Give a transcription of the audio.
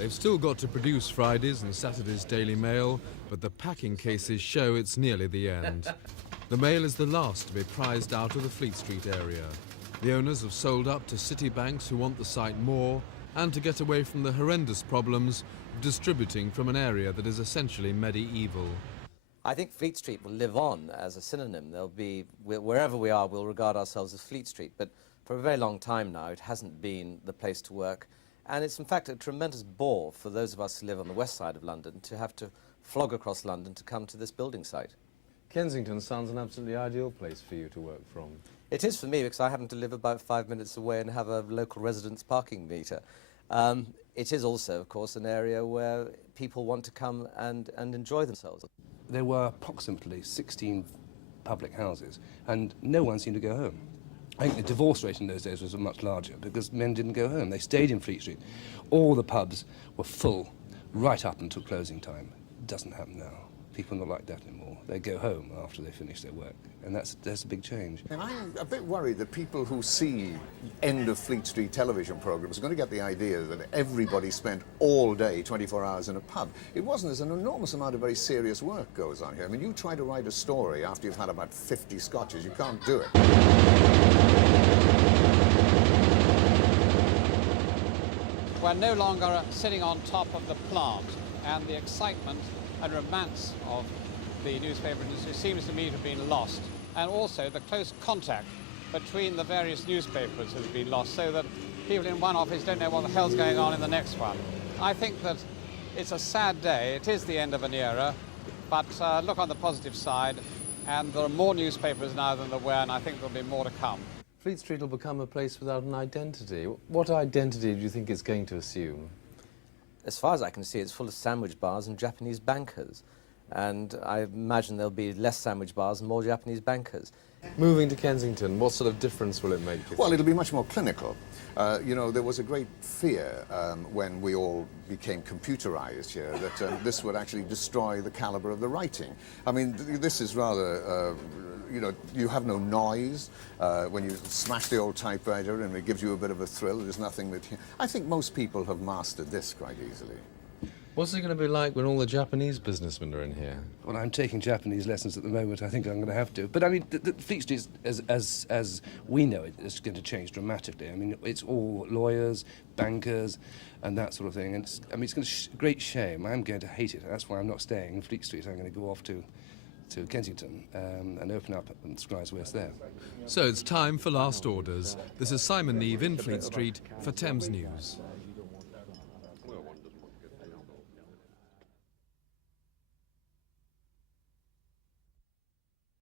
They've still got to produce Friday's and Saturday's Daily Mail, but the packing cases show it's nearly the end. The Mail is the last to be prized out of the Fleet Street area. The owners have sold up to Citibanks, who want the site more, and to get away from the horrendous problems of distributing from an area that is essentially medieval. I think Fleet Street will live on as a synonym. There'll be, wherever we are, we'll regard ourselves as Fleet Street. But for a very long time now, it hasn't been the place to work. And it's, in fact, a tremendous bore for those of us who live on the west side of London to have to flog across London to come to this building site. Kensington sounds an absolutely ideal place for you to work from. It is for me, because I happen to live about 5 minutes away and have a local residence parking meter. It is also, of course, an area where people want to come and enjoy themselves. There were approximately 16 public houses, and no one seemed to go home. I think the divorce rate in those days was much larger because men didn't go home. They stayed in Fleet Street. All the pubs were full right up until closing time. It doesn't happen now. People are not like that anymore. They go home after they finish their work, and that's a big change. And I'm a bit worried that people who see end of Fleet Street television programmes are going to get the idea that everybody spent all day, 24 hours in a pub. It wasn't. There's an enormous amount of very serious work goes on here. I mean, you try to write a story after you've had about 50 scotches, you can't do it. We're no longer sitting on top of the plant, and the excitement and romance of the newspaper industry seems to me to have been lost. And also the close contact between the various newspapers has been lost, so that people in one office don't know what the hell's going on in the next one. I think that it's a sad day. It is the end of an era, but look on the positive side, and there are more newspapers now than there were, and I think there'll be more to come. Fleet Street will become a place without an identity. What identity do you think it's going to assume? As far as I can see, it's full of sandwich bars and Japanese bankers. And I imagine there'll be less sandwich bars and more Japanese bankers. Moving to Kensington, what sort of difference will it make? Well, it'll be much more clinical. You know, there was a great fear when we all became computerized here that this would actually destroy the caliber of the writing. I mean, this is rather, you know, you have no noise when you smash the old typewriter, and it gives you a bit of a thrill. There's nothing that... I think most people have mastered this quite easily. What's it going to be like when all the Japanese businessmen are in here? Well, I'm taking Japanese lessons at the moment. I think I'm going to have to. But I mean, the Fleet Street, as we know it, is going to change dramatically. I mean, it's all lawyers, bankers, and that sort of thing. And it's, I mean, it's going to great shame. I'm going to hate it. That's why I'm not staying in Fleet Street. I'm going to go off to Kensington and open up Scribes West there. So it's time for last orders. This is Simon Neve in Fleet Street for Thames News.